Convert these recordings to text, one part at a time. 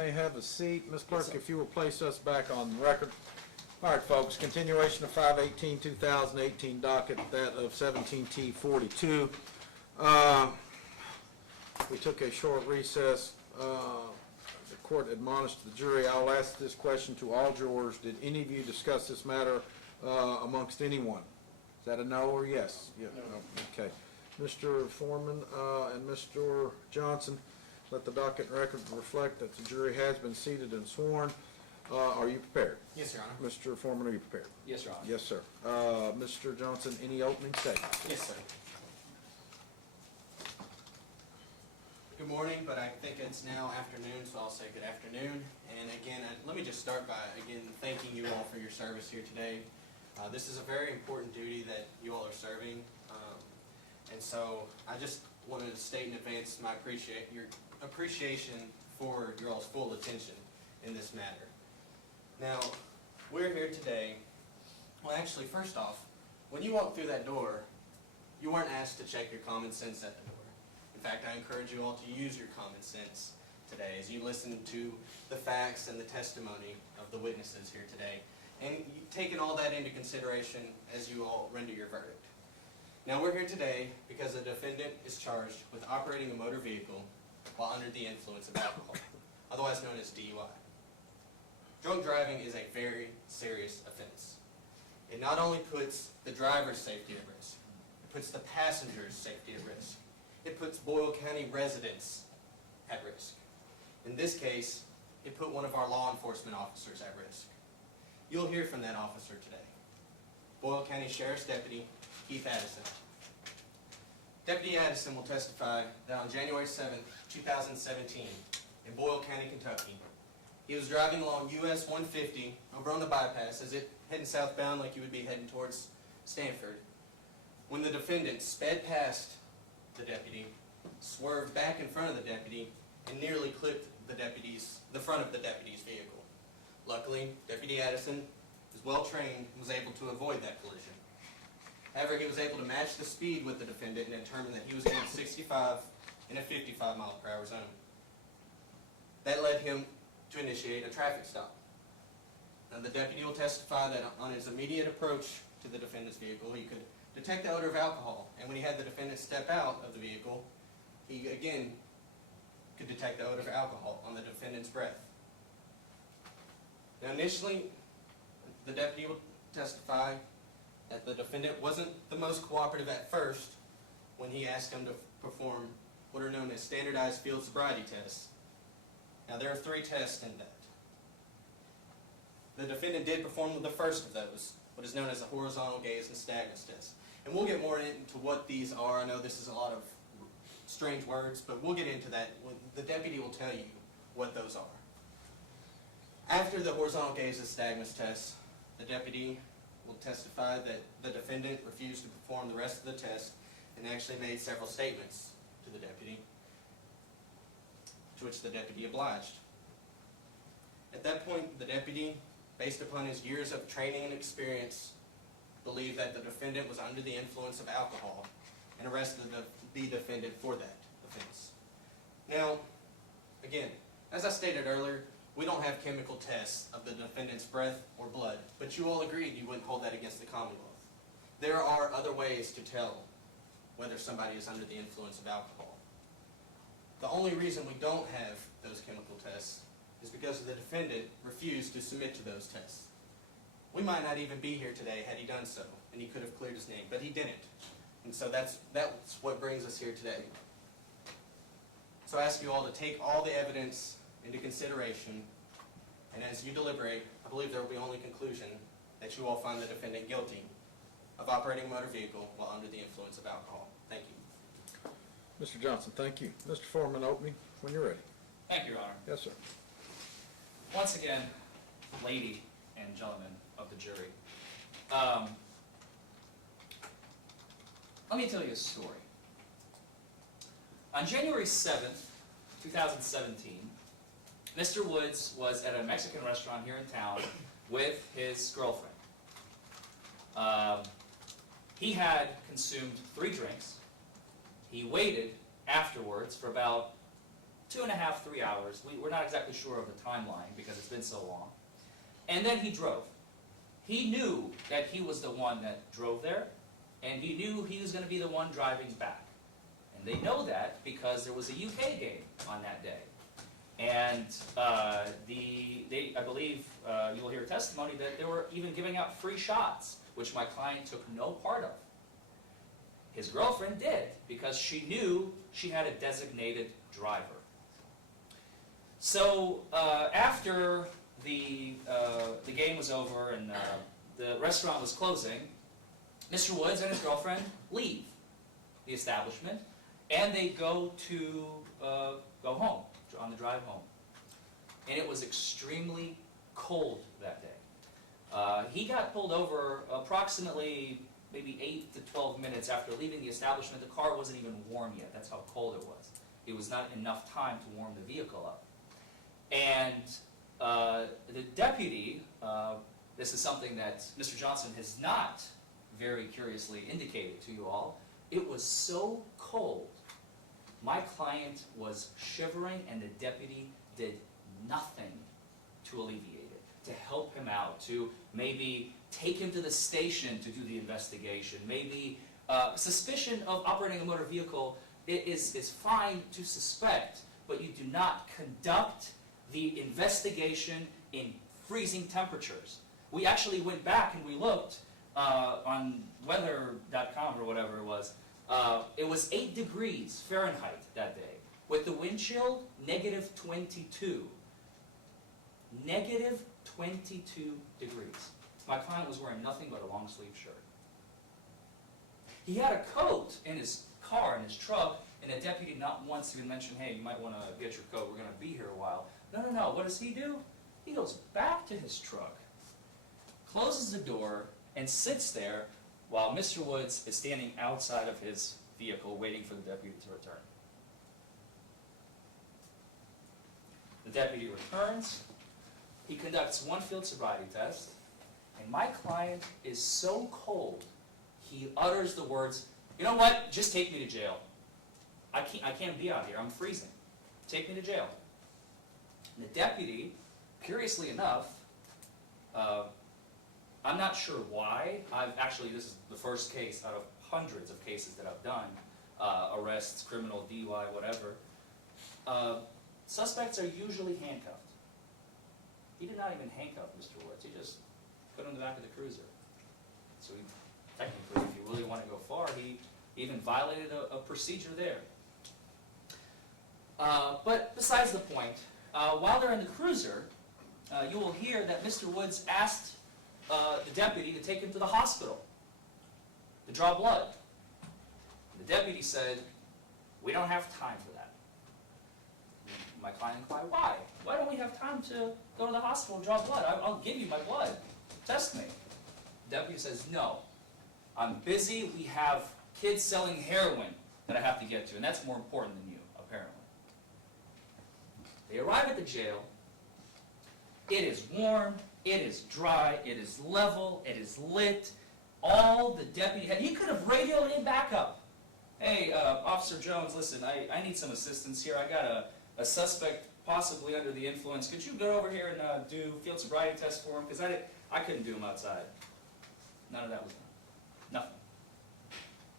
may have a seat. Ms. Clerk, if you will place us back on the record. All right, folks, continuation of 5/18/2018 docket, that of 17T42. We took a short recess. The court admonished the jury. I'll ask this question to all jurors. Did any of you discuss this matter amongst anyone? Is that a no or yes? Yeah. No. Okay. Mr. Forman and Mr. Johnson, let the docket record reflect that the jury has been seated and sworn. Are you prepared? Yes, Your Honor. Mr. Forman, are you prepared? Yes, Your Honor. Yes, sir. Mr. Johnson, any opening statements? Yes, sir. Good morning, but I think it's now afternoon, so I'll say good afternoon. And again, let me just start by, again, thanking you all for your service here today. This is a very important duty that you all are serving. And so I just wanted to state in advance my appreciation for your all's full attention in this matter. Now, we're here today. Well, actually, first off, when you walk through that door, you weren't asked to check your common sense at the door. In fact, I encourage you all to use your common sense today as you listen to the facts and the testimony of the witnesses here today, and taking all that into consideration as you all render your verdict. Now, we're here today because the defendant is charged with operating a motor vehicle while under the influence of alcohol, otherwise known as DUI. Drunk driving is a very serious offense. It not only puts the driver's safety at risk, it puts the passenger's safety at risk. It puts Boyle County residents at risk. In this case, it put one of our law enforcement officers at risk. You'll hear from that officer today. Boyle County Sheriff's Deputy Keith Addison. Deputy Addison will testify that on January 7th, 2017, in Boyle County, Kentucky, he was driving along US 150 over on the bypass as it heading southbound like you would be heading towards Stanford, when the defendant sped past the deputy, swerved back in front of the deputy, and nearly clipped the front of the deputy's vehicle. Luckily, Deputy Addison is well trained and was able to avoid that collision. However, he was able to match the speed with the defendant and determine that he was going 65 in a 55 mile per hour zone. That led him to initiate a traffic stop. Now, the deputy will testify that on his immediate approach to the defendant's vehicle, he could detect the odor of alcohol, and when he had the defendant step out of the vehicle, he again could detect the odor of alcohol on the defendant's breath. Now, initially, the deputy will testify that the defendant wasn't the most cooperative at first when he asked him to perform what are known as standardized field sobriety tests. Now, there are 3 tests in that. The defendant did perform the first of those, what is known as a horizontal gaze and nystagmus test. And we'll get more into what these are. I know this is a lot of strange words, but we'll get into that. The deputy will tell you what those are. After the horizontal gaze and nystagmus test, the deputy will testify that the defendant refused to perform the rest of the test and actually made several statements to the deputy, to which the deputy obliged. At that point, the deputy, based upon his years of training and experience, believed that the defendant was under the influence of alcohol and arrested the defendant for that offense. Now, again, as I stated earlier, we don't have chemical tests of the defendant's breath or blood, but you all agreed you wouldn't hold that against the Commonwealth. There are other ways to tell whether somebody is under the influence of alcohol. The only reason we don't have those chemical tests is because the defendant refused to submit to those tests. We might not even be here today had he done so, and he could have cleared his name, but he didn't. And so that's what brings us here today. So I ask you all to take all the evidence into consideration, and as you deliberate, I believe there will be only conclusion that you all find the defendant guilty of operating a motor vehicle while under the influence of alcohol. Thank you. Mr. Johnson, thank you. Mr. Forman, opening when you're ready. Thank you, Your Honor. Yes, sir. Once again, lady and gentlemen of the jury, let me tell you a story. On January 7th, 2017, Mr. Woods was at a Mexican restaurant here in town with his girlfriend. He had consumed 3 drinks. He waited afterwards for about 2.5, 3 hours. We're not exactly sure of the timeline because it's been so long. And then he drove. He knew that he was the one that drove there, and he knew he was going to be the one driving back. And they know that because there was a UK game on that day. And I believe you will hear testimony that they were even giving out free shots, which my client took no part of. His girlfriend did, because she knew she had a designated driver. So after the game was over and the restaurant was closing, Mr. Woods and his girlfriend leave the establishment, and they go home, on the drive home. And it was extremely cold that day. He got pulled over approximately maybe 8 to 12 minutes after leaving the establishment. The car wasn't even warm yet. That's how cold it was. It was not enough time to warm the vehicle up. And the deputy, this is something that Mr. Johnson has not very curiously indicated to you all, it was so cold, my client was shivering, and the deputy did nothing to alleviate it, to help him out, to maybe take him to the station to do the investigation. Maybe suspicion of operating a motor vehicle is fine to suspect, but you do not conduct the investigation in freezing temperatures. We actually went back and we looked on weather.com or whatever it was. It was 8 degrees Fahrenheit that day, with the wind chill, -22. -22 degrees. My client was wearing nothing but a long sleeve shirt. He had a coat in his car, in his truck, and the deputy not once even mentioned, hey, you might want to get your coat, we're going to be here a while. No, what does he do? He goes back to his truck, closes the door, and sits there while Mr. Woods is standing outside of his vehicle waiting for the deputy to return. The deputy returns, he conducts one field sobriety test, and my client is so cold, he utters the words, you know what, just take me to jail. I can't be out here, I'm freezing. Take me to jail. And the deputy, curiously enough, I'm not sure why. This is the first case out of hundreds of cases that I've done, arrests, criminal, DUI, whatever. Suspects are usually handcuffed. He did not even handcuff Mr. Woods. He just put him in the back of the cruiser. So he, technically, if you really want to go far, he even violated a procedure there. But besides the point, while they're in the cruiser, you will hear that Mr. Woods asked the deputy to take him to the hospital to draw blood. The deputy said, we don't have time for that. My client inquired, why? Why don't we have time to go to the hospital and draw blood? I'll give you my blood. Test me. The deputy says, no. I'm busy. We have kids selling heroin that I have to get to, and that's more important than you, apparently. They arrive at the jail. It is warm. It is dry. It is level. It is lit. All the deputy had, he could have radioed in backup. Hey, Officer Jones, listen, I need some assistance here. I got a suspect possibly under the influence. Could you go over here and do field sobriety test for him? Because I couldn't do them outside. None of that was done. Nothing.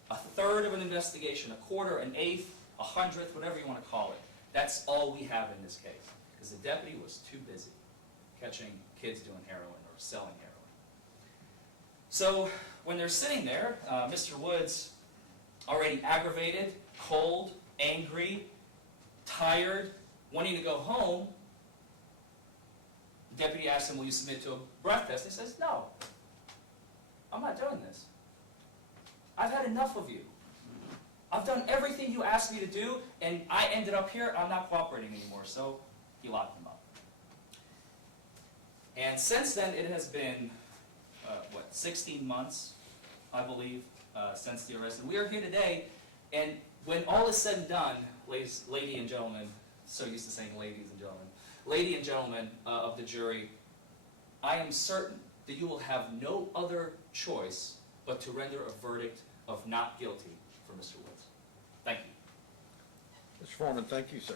A third of an investigation, a quarter, an eighth, 100th, whatever you want to call it. That's all we have in this case. Because the deputy was too busy catching kids doing heroin or selling heroin. So when they're sitting there, Mr. Woods, already aggravated, cold, angry, tired, wanting to go home, the deputy asks him, will you submit to a breath test? He says, no, I'm not doing this. I've had enough of you. I've done everything you asked me to do, and I ended up here, I'm not cooperating anymore. So he locked him up. And since then, it has been, 16 months, I believe, since the arrest. And we are here today, and when all is said and done, lady and gentlemen, so used to saying ladies and gentlemen, lady and gentlemen of the jury, I am certain that you will have no other choice but to render a verdict of not guilty for Mr. Woods. Thank you. Mr. Forman, thank you, sir.